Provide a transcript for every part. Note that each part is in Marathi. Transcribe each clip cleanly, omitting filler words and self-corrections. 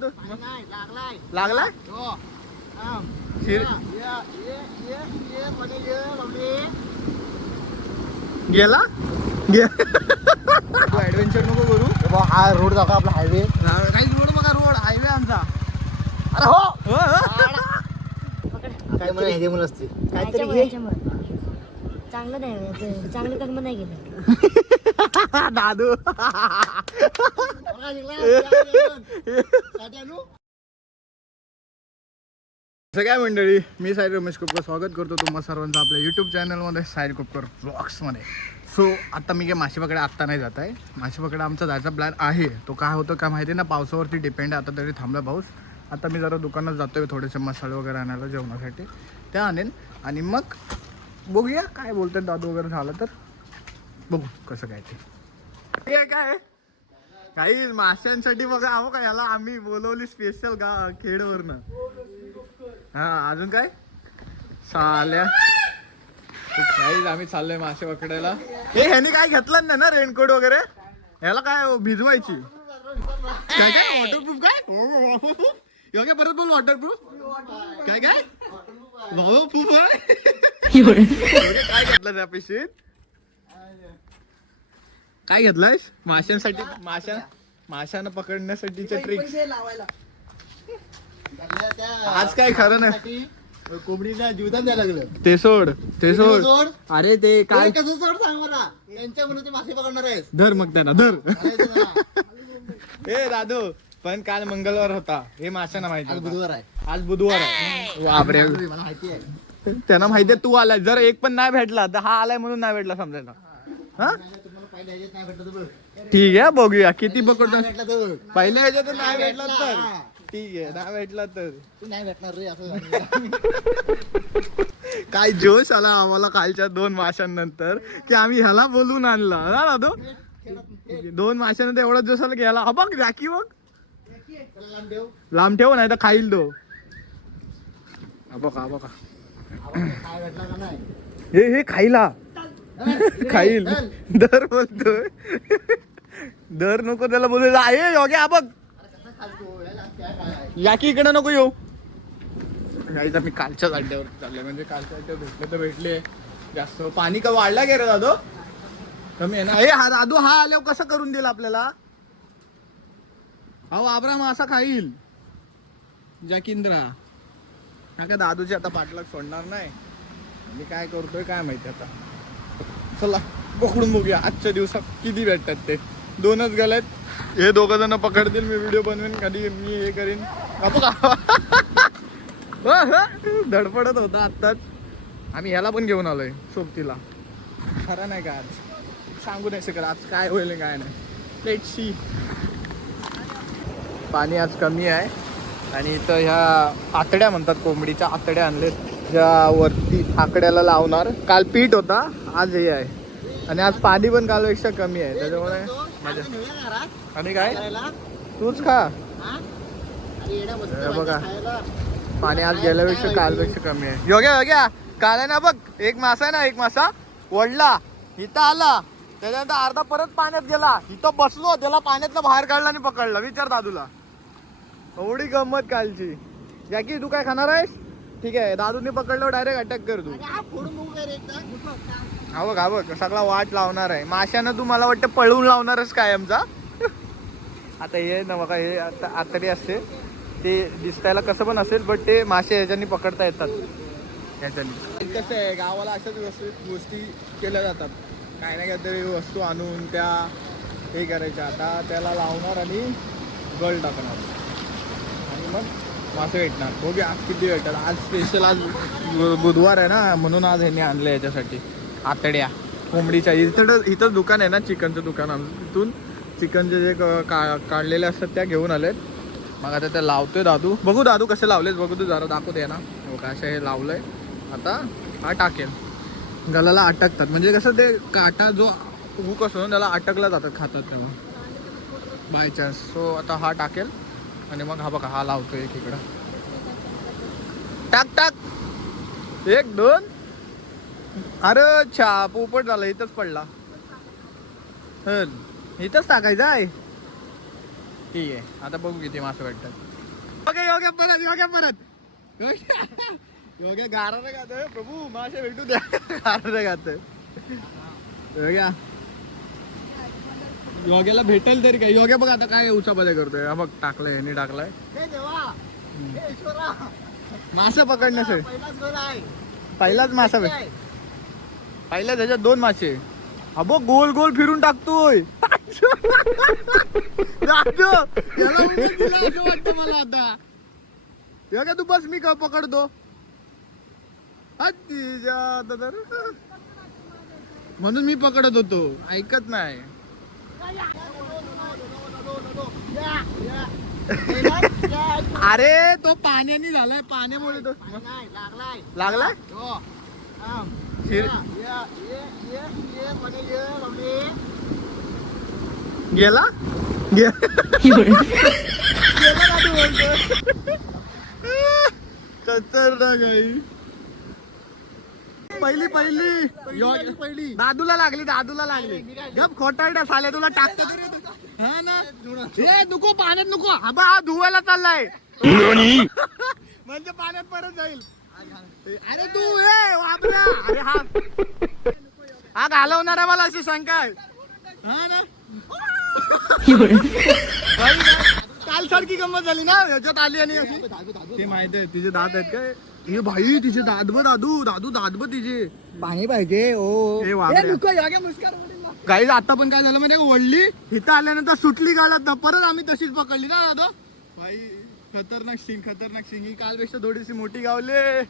तो नाही लागलाय लागलाय हो शिर ये गेला तू ऍडव्हेंचर नको करू हा रोड दाखवा आपला हायवे काहीच रोड बघा रोड हायवे आमचा अरे हो काय मला हे म्हणत असते काहीतरी घे चांगलं नाही चांगलं कर्म नाही केलं दादू सगळ्या मंडळी मी साई रमेश कुपकर स्वागत करतो तुम्हा सर्वांचं आपल्या यूट्यूब चॅनलमध्ये साई कुपकर व्लॉग्समध्ये. सो आता मी काय मासे पकडे आत्ता नाही जात आहे. मासे पकडे आमचा जायचा प्लॅन आहे. तो काय होतं काय माहिती ना, पावसावरती डिपेंड आहे. आता तरी थांबला पाऊस. आता मी जरा दुकानात जातोय थोडेसे मसाले वगैरे आणायला जेवणासाठी, त्या आणेन आणि मग बघूया काय बोलतात दादू वगैरे झालं तर बघू कसं काय ते काय काही माशांसाठी बघा. अहो काय याला आम्ही बोलवली स्पेशल खेडवरनं. हा अजून काय साल्या काहीच आम्ही चाललोय मासे पकडायला. हे ह्यानी काय घेतलं नाही ना रेनकोट वगैरे, ह्याला काय भिजवायची काय काय वॉटरप्रूफ काय योग्य परत बोल वॉटरप्रूफ काय काय प्रूफ काय घेतलं त्या पिशवीत काय घेतलायस माशांसाठी माशांना पकडण्यासाठीच्या ट्रिक्स आज काय खरं नाही. कोंबडीला जीवदान द्यायला लागलं ते सोड अरे ते काय कसं सोड सांग मला त्यांच्या म्हणून ते मासे पकडणार आहेस धर मग त्यांना धर हे दादू पण काल मंगळवार होता हे माशांना माहिती आज बुधवार आहे आज बुधवार आहे. बापरे मला माहिती आहे त्यांना माहितीये तू आलाय. जर एक पण नाही भेटला तर हा आलाय म्हणून नाही भेटला समजायला. हा तुम्हाला पहिल्या ह्याच्यात नाही भेटलं तर बघ ठीक आहे बघूया किती पकडतो. भेटला तर बघ पहिल्या ह्याच्यात नाही भेटला तर ठीक आहे, नाही भेटला तर तू नाही भेटणार रे असं काय जोश आला आम्हाला कालच्या 2 माशांनंतर की आम्ही ह्याला बोलून आणला ना दादू. 2 माशांनंतर एवढा जोश आला की ह्याला हा बघ राखी बघ लांब ठेव नाही तर खाईल तो. बघा बघा काय भेटला का नाही हे खाईला खाईल दर बोलतोय दर नको त्याला बोलू आहे योग्य हा बघ या की इकडे नको येऊ. जायचं मी कालच्याच अड्ड्यावर चाललोय म्हणजे कालच्या अड्ड्यावर भेटले तर भेटले. जास्त पाणी का वाढला गे रे दादू कमी आहे ना. हे हा दादू हा आल्यावर कसं करून देईल आपल्याला. अहो आब्राम असा खाईल जॅकिंद्रा हा काय दादूची आता पाठलाग सोडणार नाही. मी काय करतोय काय माहिती आता. चला पकडून बघूया आजच्या दिवसात किती भेटतात ते. 2च गेलेत. हे 2 जण पकडतील मी व्हिडिओ बनवेन कधी मी हे करीन. धडपडत होता आत्ताच. आम्ही ह्याला पण घेऊन आलोय सोबतीला. खरं नाही का आज सांगू नाही शकत आज काय होईल काय नाही. Let see. पाणी आज कमी आहे आणि इथं ह्या आतड्या म्हणतात कोंबडीच्या आतड्या आणलेत ज्या वरती आकड्याला लावणार. काल पीठ होता आज हे आहे आणि आज पाणी पण कालपेक्षा कमी आहे त्याच्यामुळे मजा. आणि काय तूच खा बघा. पाणी आज गेल्यापेक्षा कालपेक्षा कमी आहे. योग्या काल आहे ना बघ एक मासा आहे ना एक मासा वडला इथं आला त्याच्यानंतर अर्धा परत पाण्यात गेला. इथं बसलो त्याला पाण्यातला बाहेर काढला आणि पकडला. विचार दादूला एवढी गंमत कालची. या की तू काय खाणार आहेस ठीक आहे. दादूने पकडलं डायरेक्ट अटॅक कर तू. हा बघ सगळा वाट लावणार आहे माशानं. तू मला वाटतं पळवून लावणारच काय आमचा. आता हे ना बघा हे आता आतडी असते ते दिसतायला कसं पण असेल बट ते मासे ह्याच्यानी पकडता येतात. ह्याच्यानी कसं आहे गावाला अशाच गोष्टी केल्या जातात. काय ना काहीतरी वस्तू आणून त्या हे करायच्या. आता त्याला लावणार आणि गळ टाकणार आणि मग मासे भेटणार. बघूया आज किती भेटतात. आज स्पेशल आज बुधवार आहे ना म्हणून आज ह्यांनी आणलं याच्यासाठी आतड्या कोंबडीच्या. इथं दुकान आहे ना चिकनचं दुकान तिथून चिकनचे जे काढलेले असतात त्या घेऊन आलेत. मग आता ते लावतोय दादू. बघू दादू कसे लावलेत बघू तू जरा दाखवू दे ना. हो का असं हे लावलंय. आता हा टाकेल गलाला अटकतात म्हणजे कसं ते काटा जो हुक असतो ना त्याला अटकला जातात खातात तेव्हा बाय चान्स. सो आता हा टाकेल आणि मग हा बघा हा लावतोय एक इकडं. टाक 1 2 अरे छा पोपट झाला इथंच पडला. इथंच टाकायचं आहे ठीक आहे आता बघू किती मासे भेटतात. ओके योग्य परत योग्य गारा गातोय प्रभू मासे भेटू द्या. गारा गातोय योग्या. योग्याला भेटेल तरी काय. योग्या बघ आता काय उचापत्या करतोय. हा बघ टाकलंय यांनी टाकलाय हे देवा, हे ईश्वरा, मासे पकडण्यासाठी. पहिलाच गोल आहे. पहिलाच मासा भेट. पहिल्या त्याच्यात 2 मासे. हा बघ गोल गोल फिरून टाकतोय. दादू, याला उमेद दिला असं वाटतं मला आता. योग्या तू बस मी का पकडतो. म्हणून मी पकडत होतो ऐकत नाही. अरे तो पाण्याने झालाय पाण्यामुळे तो नाही, लागलाय. लागलाय. हो. थांब. शिर- ये, मध्ये ये, बाबले. गेला खतरनाक आहे. पहिली दादूला लागली गप खोटारड्या साल्या तुला टाकतो तरी तू. हा ना हे नको पाण्यात नको. हा धुवायला चाललाय म्हणजे पाण्यात परत जाईल. अरे तू हे वापरा. अरे हा घालवणारा मला अशी शंका आहे. हा ना काल सारखी गंमत झाली ना ह्याच्यात आली आणि अशी. ते माहित आहे तिचे दात आहेत काय. हे भाई तिचे दात बघ दादू दात बघ तिचे. पाणी पाहिजे. ओ हे गाईज आता पण काय झालं म्हणजे वडली इथं आल्यानंतर सुटली गालात ना परत आम्ही तशीच पकडली ना दादा. भाई खतरनाक सिंग ही कालपेक्षा थोडीशी मोठी गावले.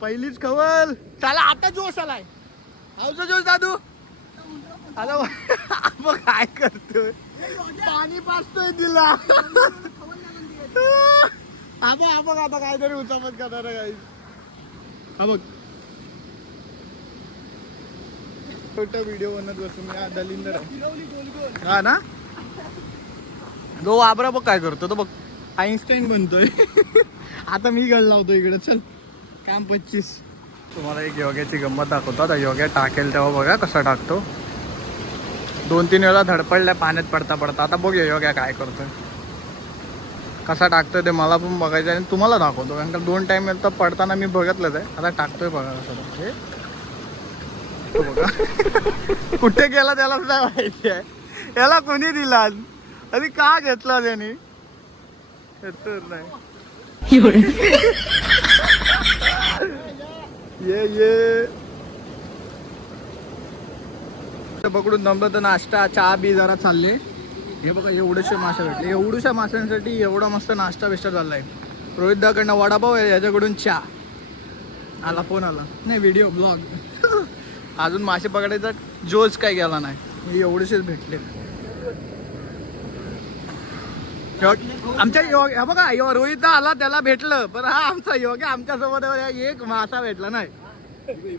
पहिलीच खवल. चला आता जोश आलाय. आवचा जोश दादू. आता मग काय करतोय पाणी पाचतोय तिला. बघ आता काहीतरी उचापत करणार आहे गाईज. हा बघ छोटा व्हिडिओ बनत बसून या दलिंदर हा ना. तो वाबरा बघ काय करतो तो बघ आईन्स्टाईन बनतोय. आता मी गळ लावतो इकडे. चल काम 25. तुम्हाला एक योग्याची गंमत दाखवतो. आता योग्या टाकेल तेव्हा बघा कसा टाकतो. 2-3 वेळा धडपडल्या पाण्यात पडता पडता. आता बघूया योग्या काय करतोय कसा टाकतोय ते मला पण बघायचं आणि तुम्हाला दाखवतो. कारण का 2 टाइम तर पडताना मी बघितलंच आहे. आता टाकतोय बघा कसं हे बघा. कुठे गेला त्याला काय माहिती आहे. याला कोणी दिला आणि का घेतला त्याने नाही. ये पकडून दमलं तर नाश्ता चहा बी जरा चालले. हे बघा एवढेशे मासे भेटले. एवढ्याशा माशांसाठी एवढा मस्त नाश्ता बिष्टा चाललाय. रोहित दाकडनं वडापाव आहे याच्याकडून चहा आला. फोन आला नाही व्हिडिओ ब्लॉग. अजून मासे पकडायचा जोज काय गेला नाही. एवढेसेच भेटले आमच्या योग. बघा रोहित आला त्याला भेटलं पण हा आमचा योग आमच्या सोबत एक मासा भेटला नाही.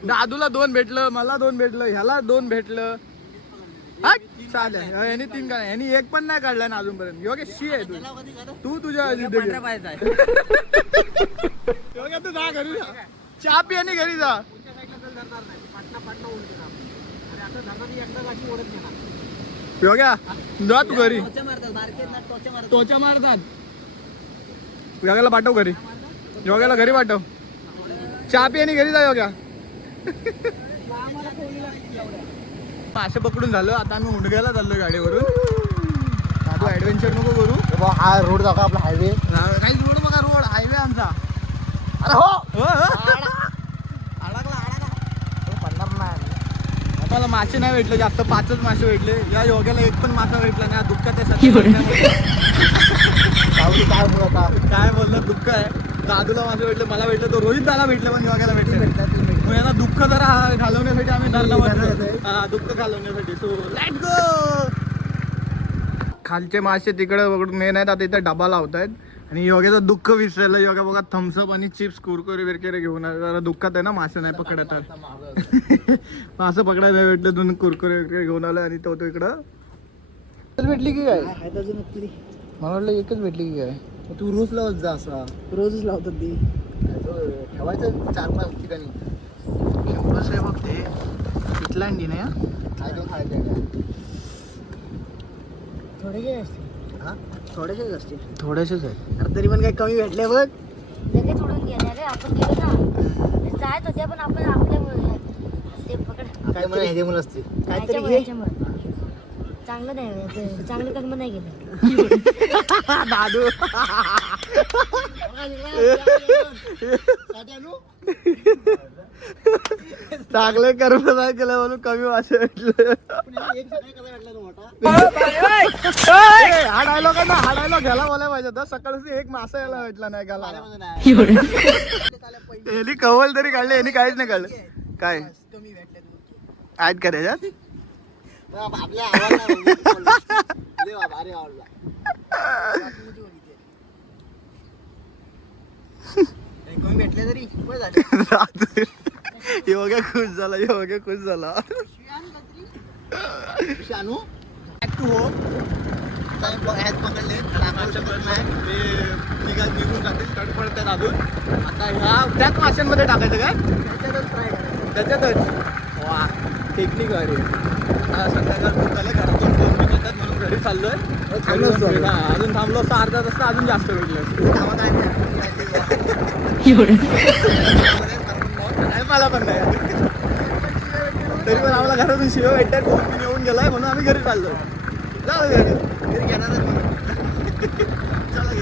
दादूला 2 भेटलं मला 2 भेटलं ह्याला 2 भेटलं. चालेल यांनी 3 काढ यांनी 1 पण नाही काढला ना अजूनपर्यंत. योग्य शी आहे तू तुझ्या योग्य तू जा घरी जा चहा पी आणि घरी जा. योग्या जा तू घरी. टोचा मारतात. योग्याला पाठव घरी. योग्याला घरी पाठव. चहा पी आणि घरी जा योग्या. मासे पकडून झालं. आता आम्ही उंडग्याला चाललो गाडीवरून. दादू ऍडव्हेंचर नको करू. हा रोड दाखवा आपला हायवे. काही रोड बघा रोड हायवे आमचा. अरे हो मला मासे नाही भेटले जास्त 5च मासे भेटले. या योग्याला 1 पण मासा भेटला नाही. दुःखात काय बोललं दुःख आहे. दादूला मासे भेटले मला भेटलं तो रोहित दाला भेटले पण योग्याला भेटले. यांना दुःख जरा घालवण्यासाठी आम्ही धरला दुःख घालवण्यासाठी. So let's go. खालचे मासे तिकडे बघून मेन आहेत. आता इथं डबा लावतायत आणि योग्याचं दुःख विसरलं. योगा बघा थम्सअप आणि चिप्स कुरकुरे बिरकुरे घेऊन जरा दुःखात आहे ना. मासे नाही पकडत मासे पकडायला भेटले. 2 कुरकुरे बिरकुरे घेऊन आलं आणि तो इकडं भेटली की काय. मला वाटलं एकच भेटली की काय. तू रोज लावत जा असा. रोजच लावतात ती. ठेवायचं 4-5 ठिकाणी. एवढंच आहे बघ ते इथला अंडी नाही. खायचं थोडे घे असते. हा थोडेसेच असतील. थोडेसेच आहेत. अरे तरी पण काही कमी भेटले बघ. लगेच उडून गेले रे आपण गेलो ना जायत होते पण आपण आपल्या ते पकड काय मला ह्याचे मुलं असतील काहीतरी ह्याच्यामुळे- घे. ह्याच्यामुळे. चांगलं नाही ते चांगलं कर्म नाही केलं दादू चांगले कर्म नाही केलं म्हणून कमी मासे भेटले. हा डायलॉग आहे ना, हा डायलॉग घ्यायला बोलायला पाहिजे होता. सकाळी एक मासा यायला भेटला नाही गाला. यांनी कवल तरी काढले, यांनी काहीच नाही काढलं. काय कमी भेटले आहेत का त्याच्यात? आपल्या आवडला भारी आवडला. कमी भेटले तरी बरं झाले. योग्य खुश झाला, योग्य खुश झाला. शानू टू होम पकडले निघून जातील कडपडतात अजून. आता ह्या त्याच माशांमध्ये टाकायचं काय त्याच्यातच? वा टेक्निक आहे रे. आता संध्याकाळ खूप झाले, घरातून फोन पिक येतात म्हणून घरी चाललोय. अजून थांबलो असता अर्धा तास तर अजून जास्त भेटलं. मला पण नाही तरी पण आम्हाला घरातून शिव भेटतात. फोन पिन येऊन गेलाय म्हणून आम्ही घरी चाललोय. जाऊ घरी घेणार चला घरी.